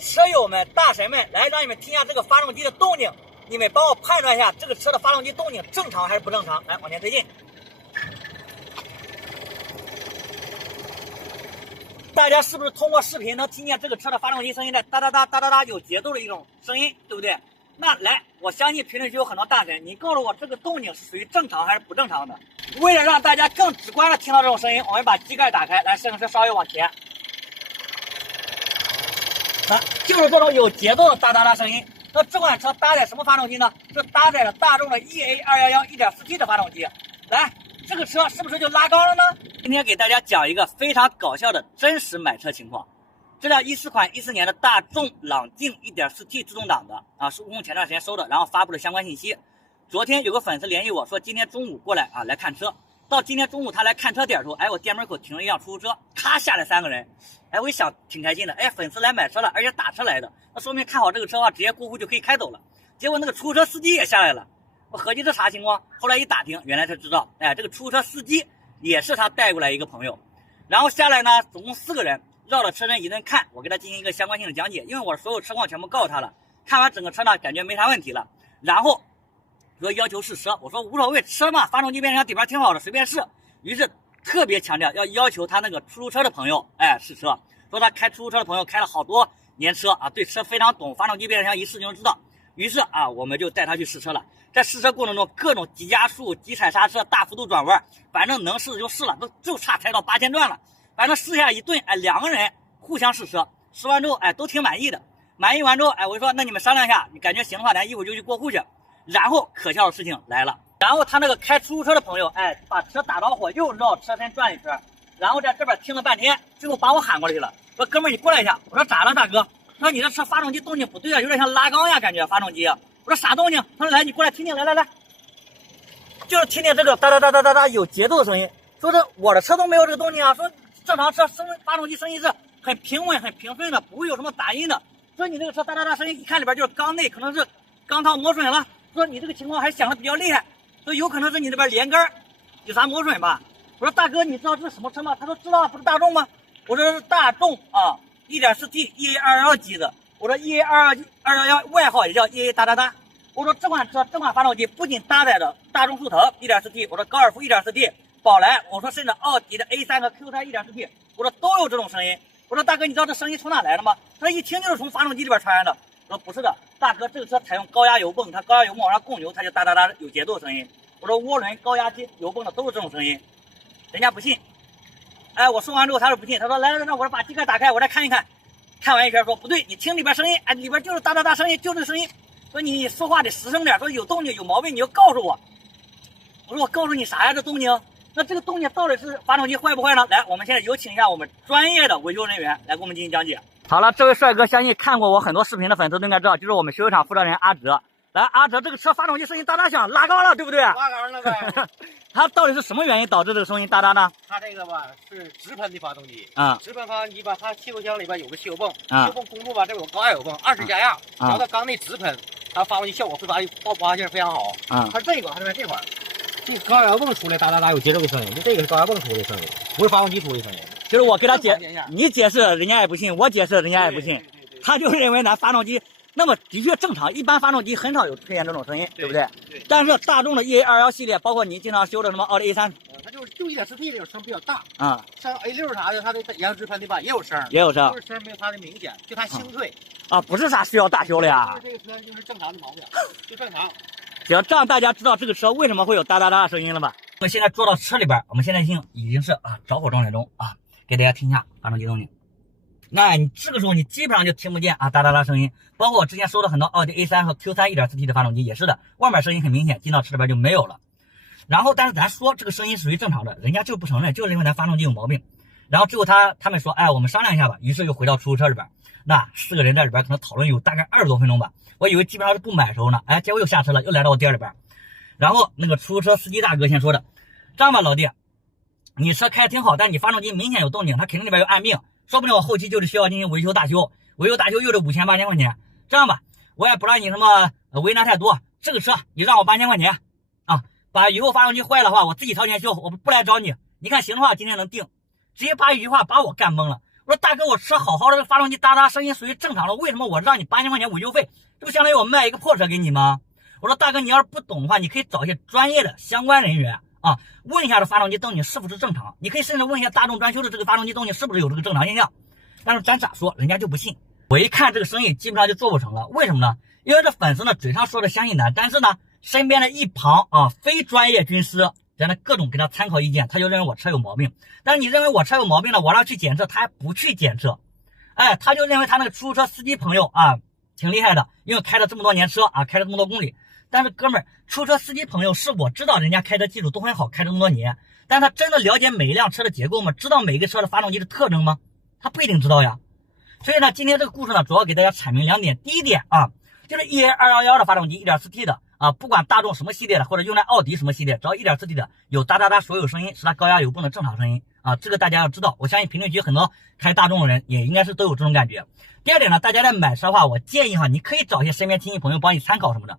车友们、大神们，来让你们听一下这个发动机的动静，你们帮我判断一下这个车的发动机动静正常还是不正常。来，往前推进。大家是不是通过视频能听见这个车的发动机声音在哒哒哒哒哒哒有节奏的一种声音，对不对？那来，我相信评论区有很多大神，你告诉我这个动静是属于正常还是不正常的？为了让大家更直观的听到这种声音，我们把机盖打开，来，摄影师稍微往前。那就是这种有节奏的哒哒哒声音。那这款车搭载什么发动机呢？是搭载了大众的 EA211 1.4T 的发动机。来，这个车是不是就拉高了呢？今天给大家讲一个非常搞笑的真实买车情况。这辆14年的大众朗境 1.4T 自动挡的啊，是悟空前段时间收的，然后发布了相关信息。昨天有个粉丝联系我说，今天中午过来啊来看车。到今天中午他来看车点的时候，哎，我店门口停了一辆出租车，咔下来3个人。哎，我一想挺开心的，哎，粉丝来买车了，而且打车来的，那说明看好这个车的话，直接过户就可以开走了。结果那个出租车司机也下来了，我合计这啥情况？后来一打听，原来才知道，哎，这个出租车司机也是他带过来一个朋友，然后下来呢，总共4个人。绕着车身一顿看，我给他进行一个相关性的讲解，因为我所有车况全部告诉他了。看完整个车呢，感觉没啥问题了，然后说要求试车，我说无所谓，车嘛，发动机变速箱底盘挺好的，随便试。于是特别强调要求他那个出租车的朋友，哎，试车，说他开出租车的朋友开了好多年车啊，对车非常懂，发动机变速箱一试就能知道。于是啊，我们就带他去试车了。在试车过程中，各种急加速、急踩刹车、大幅度转弯，反正能试就试了，就差踩到8000转了。反正试下一顿，哎，2个人互相试车，试完之后，哎，都挺满意的。满意完之后，哎，我就说那你们商量一下，你感觉行的话，咱一会儿就去过户去。然后可笑的事情来了，然后他那个开出租车的朋友，哎，把车打着火，又绕车身转一圈，然后在这边听了半天，最后把我喊过来去了，说哥们儿你过来一下。我说咋了大哥？他说你这车发动机动静不对啊，有点像拉缸呀，感觉发动机。我说啥动静？他说来你过来听听，来，就是听听这个哒哒哒哒哒哒有节奏的声音。说这我的车都没有这个动静啊，说正常车发动机声音是很平稳、很平顺的，不会有什么杂音的。说你这个车哒哒哒声音，一看里边就是缸内可能是钢套磨损了。说你这个情况还想的比较厉害，说有可能是你这边连杆有啥磨损吧。我说大哥，你知道这是什么车吗？他说知道，不是大众吗？我说是大众啊 1.4T EA211 机子。我说 EA211 外号也叫 EA 哒哒哒。我说这款发动机不仅搭载着大众速腾 1.4T， 我说高尔夫 1.4T。宝来，我说甚至奥迪的 A3 和 Q3 1.4T， 我说都有这种声音。我说大哥，你知道这声音从哪来的吗？他一听就是从发动机里边传来的。我说不是的，大哥，这个车采用高压油泵，它高压油泵往上供油，它就哒哒哒有节奏声音。我说涡轮高压机油泵的都是这种声音，人家不信。哎，我说完之后他说不信，他说来，我说把机盖打开，我再看一看。看完一圈说不对，你听里边声音，哎，里边就是哒哒哒声音，就这个声音。说你说话得实声点，说有动静有毛病你就告诉我。我说我告诉你啥呀？这动静？那这个动静到底是发动机坏不坏呢？来，我们现在有请一下我们专业的维修人员来给我们进行讲解。好了，这位帅哥相信看过我很多视频的粉丝都应该知道，就是我们修车厂负责人阿哲。来，阿哲，这个车发动机声音哒哒响，拉高了，对不对？拉高了呗。它到底是什么原因导致这个声音哒哒呢？它这个吧是直喷的发动机啊，直喷发动机吧，它汽油箱里边有个汽油泵，汽油泵公布吧，这有高压油泵，20加压，然后它缸内直喷，它发动机效果挥发性非常好。啊，它这个还是在这块儿，这高压油泵出来哒哒哒有节奏的声音，这个是高压泵出的声音，不是发动机出的声音。就是我给他你解释人家也不信，我解释人家也不信，他就认为咱发动机。那么的确正常，一般发动机很少有出现这种声音，对不对？对。但是大众的 EA211 系列，包括你经常修的什么奥迪 A3，它就 1.4T 这个声比较大啊。像 A6 啥的，它的扬直喷的吧也有声，就是声没有它的明显，就它清脆。啊，不是啥需要大修了呀。这个车就是正常的毛病，就正常。行，这样大家知道这个车为什么会有哒哒哒的声音了吧？我们现在坐到车里边，我们现在已经是着火状态中啊，给大家听一下发动机动静。那你这个时候你基本上就听不见哒哒哒声音，包括我之前收的很多奥迪 A3 和 Q3 1.4T 的发动机也是的，外面声音很明显，进到车里边就没有了。然后但是咱说这个声音属于正常的，人家就不承认，就认为咱发动机有毛病。然后最后他们说，哎，我们商量一下吧，于是又回到出租车里边。那4个人在里边可能讨论有大概20多分钟吧，我以为基本上是不买时候呢，哎，结果又下车了，又来到我店里边。然后那个出租车司机大哥先说的，这样吧老弟，你车开挺好，但你发动机明显有动静，它肯定里边有暗病，说不定我后期就是需要进行维修大修，维修大修又是5000、8000块钱。这样吧，我也不让你什么为难太多，这个车你让我8000块钱啊，把以后发动机坏的话我自己掏钱修，我不来找你。你看行的话今天能定。直接把一句话把我干懵了。我说大哥，我车好好的，发动机哒哒声音属于正常的，为什么我让你8000块钱维修费？这不相当于我卖一个破车给你吗？我说大哥，你要是不懂的话，你可以找一些专业的相关人员啊，问一下这发动机动静是不是正常。你可以甚至问一下大众专修的这个发动机动静是不是有这个正常现象。但是咱咋说，人家就不信。我一看这个生意基本上就做不成了，为什么呢？因为这粉丝呢嘴上说的相信咱，但是呢身边的一旁啊非专业军师在那各种给他参考意见，他就认为我车有毛病。但是你认为我车有毛病了，我让去检测，他还不去检测。哎，他就认为他那个出租车司机朋友啊挺厉害的，因为开了这么多年车啊，开了这么多公里。但是哥们儿，出租车司机朋友是我知道人家开车技术都很好，开了这么多年，但他真的了解每一辆车的结构吗？知道每个车的发动机的特征吗？他不一定知道呀。所以呢，今天这个故事呢，主要给大家阐明2点。第一点啊，就是 EA211 的发动机 1.4T 的啊，不管大众什么系列的，或者用在奥迪什么系列，只要 1.4T 的有哒哒哒所有声音，是它高压油泵的正常声音啊，这个大家要知道。我相信评论区很多开大众的人也应该是都有这种感觉。第二点呢，大家在买车的话，我建议哈，你可以找一些身边亲戚朋友帮你参考什么的。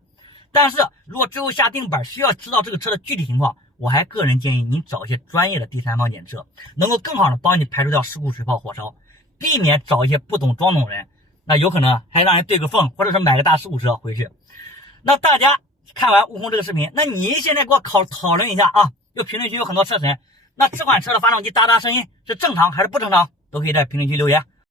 但是如果最后下定本需要知道这个车的具体情况，我还个人建议您找一些专业的第三方检测，能够更好的帮你排除掉事故、水泡、火烧，避免找一些不懂装懂人，那有可能还让人对个缝，或者是买个大事故车回去。那大家看完悟空这个视频，那你现在给我讨论一下啊，就评论区有很多车神，那这款车的发动机哒哒声音是正常还是不正常，都可以在评论区留言。